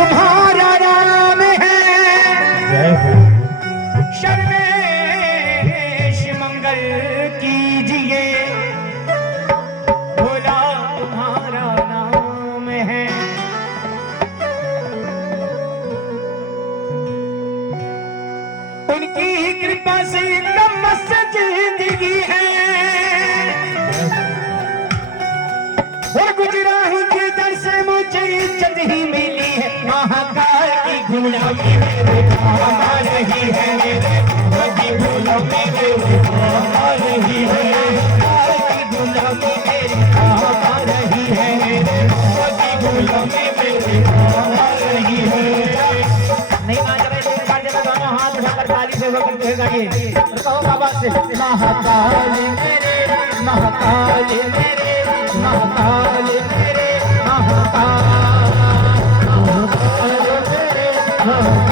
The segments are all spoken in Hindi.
तुम्हारा नाम है। जय हो। सर्वेश मंगल कीजिए, भोला तुम्हारा नाम है। उनकी कृपा से एकदम मस्त जिंदगी है। वो गुजराही के दर से मुझे इज्जत ही मिली है। महाकाल की गुलामी मेरे काम आ रही है। की गुलामी मेरे काम आ रही है। की गुलामी मेरे काम आ रही है। की गुलामी मेरे काम आ रही है। नहीं नाच रहे तो काट देना, दोनों हाथ उठाकर ताली से वक्त गाइए। कहो बाबा से महाकाल मेरे, महाकाल मेरे, महाकाल मेरे, महाकाल मेरे, महाकाल मेरे,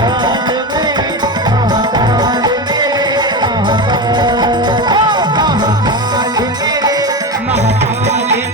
महाकाल मेरे, महाकाल मेरे, महाकाल मेरे,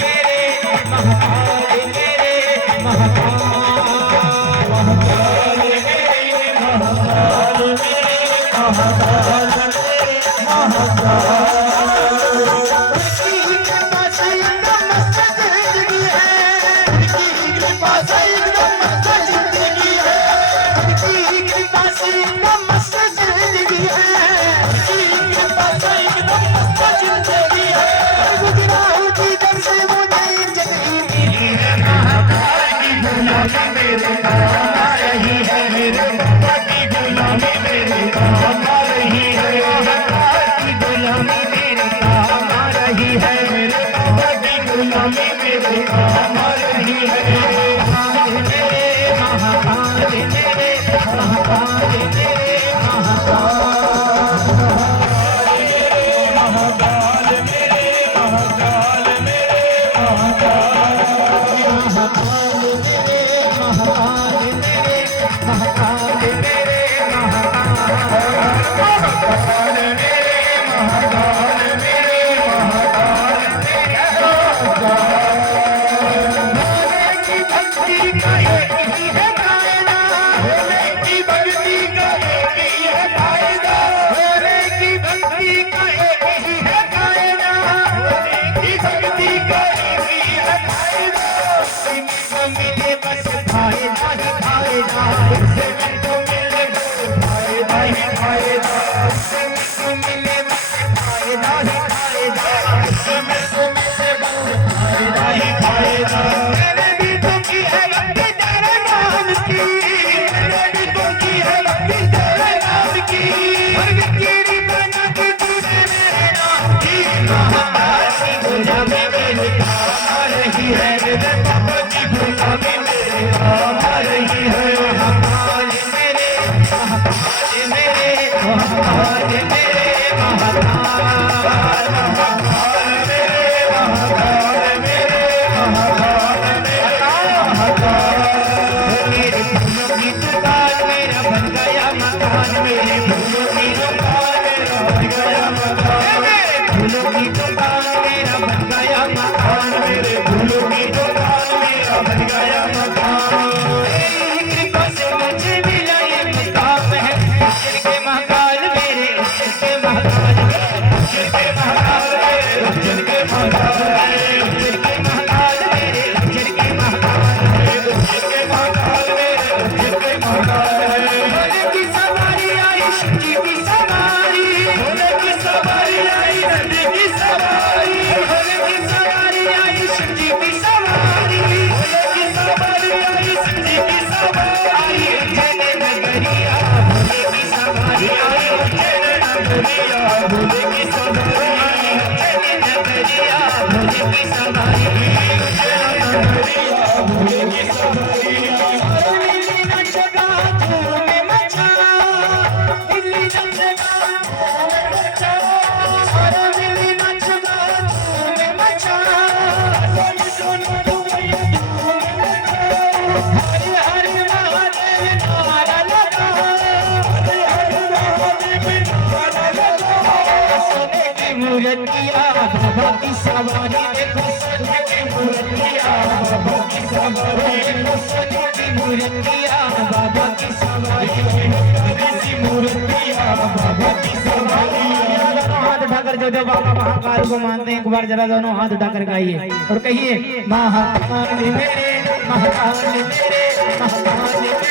महाकाल मेरे, महाकाल बाबा की सवारी देखो, सजने की मूर्तियां बाबा की सवारी देखो, सजने की मूर्तिया बाबा की सवारी है, प्यारी सी मूर्तिया बाबा की सवारी है। दोनों हाथ उठाकर जो जो बाबा महाकाल को मानते हैं एक बार जरा दोनों हाथ उठाकर गाइए और कहिए महाकाल मेरे, महाकाल मेरे, महाकाल मेरे,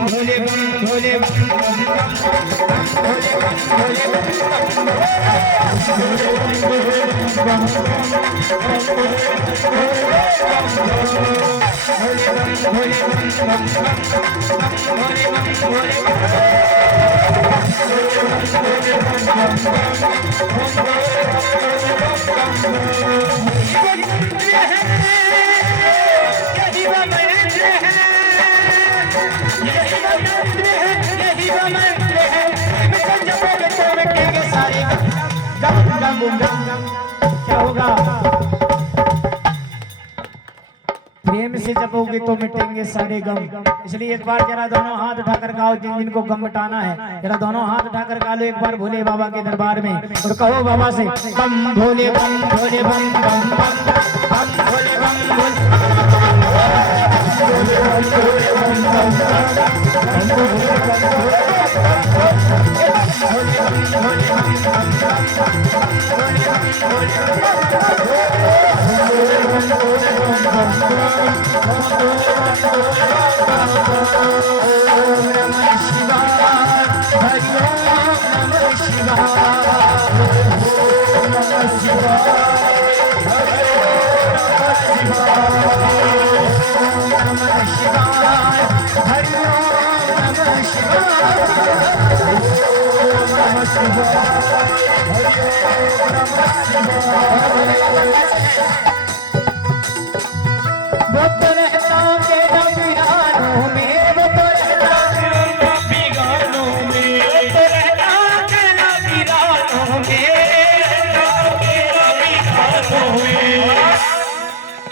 भोले बम भोले बम भोले बम भोले क्या होगा? प्रेम से जपोगे तो मिटेंगे सारे गम। इसलिए एक बार जरा दोनों हाथ उठाकर गाओ, जिन जिन को गम मिटाना है जरा दोनों हाथ उठाकर गा लो एक बार भोले बाबा के दरबार में और कहो बाबा से बम भोले बम भोले बम बम बम बम भोले बम भोले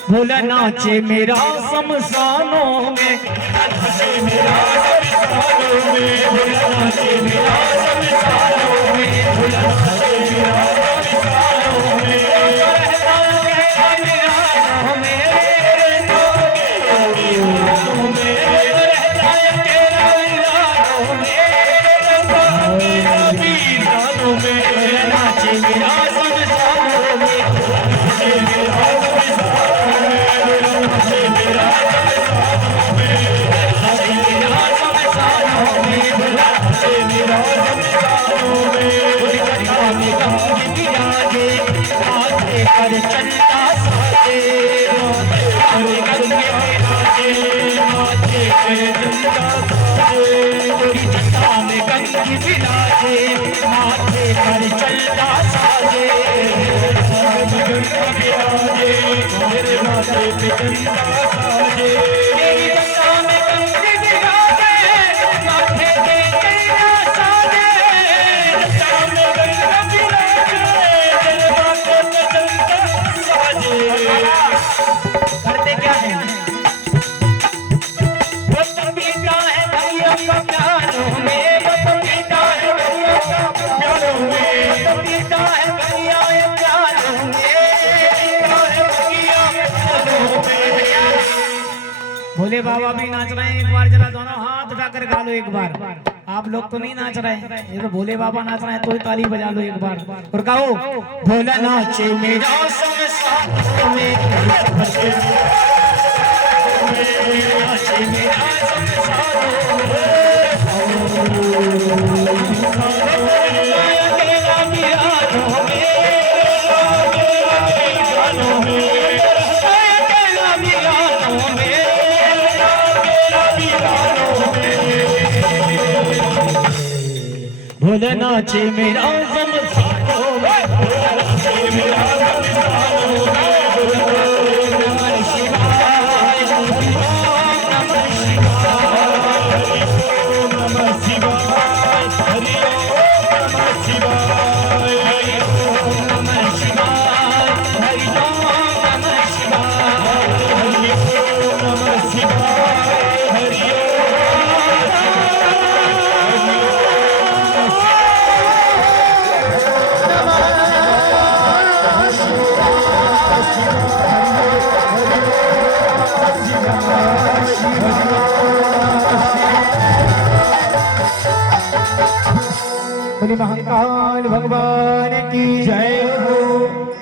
भोला नाचे मेरा शमशानों में, नाचे मेरा शमशानों में, भोला नाचे मेरा शमशानों में, भोला नाचे मेरा शमशानों में, चंदा साजे चंदा में गंगी बिराजे, माथे पर चंदा साजे मेरे माथे पे चंदा साजे, चंदा में गंगी बिराजे, माथे पे चंदा साजे, चंदा में गंगी बिराजे, मेरे माथे पे चंदा साजे। करते क्या है? वो पपीता है भैया का प्यारों में, वो पपीता है भैया का प्यारों में, वो पपीता है भैया प्यारों में, भोले बाबा भी नाच रहे हैं। एक बार जरा दोनों हाथ उठाकर गा लो एक बार। आप लोग तो नहीं नाच रहे, ये तो भोले बाबा नाच रहे हैं, तो ही ताली बजा लो एक बार और गाओ भोला नाचे मेरा शमशानों में, नाचे मेरा शमशानों में, भोला नाचे मेरा शमशानों में, भोला नाचे मेरा शमशानों में, नमः शिवाय नमः शिवाय नमः शिवाय हरि ओम नमः शिवाय हरि ओम नमः शिवाय। श्री महाकाल भगवान की जय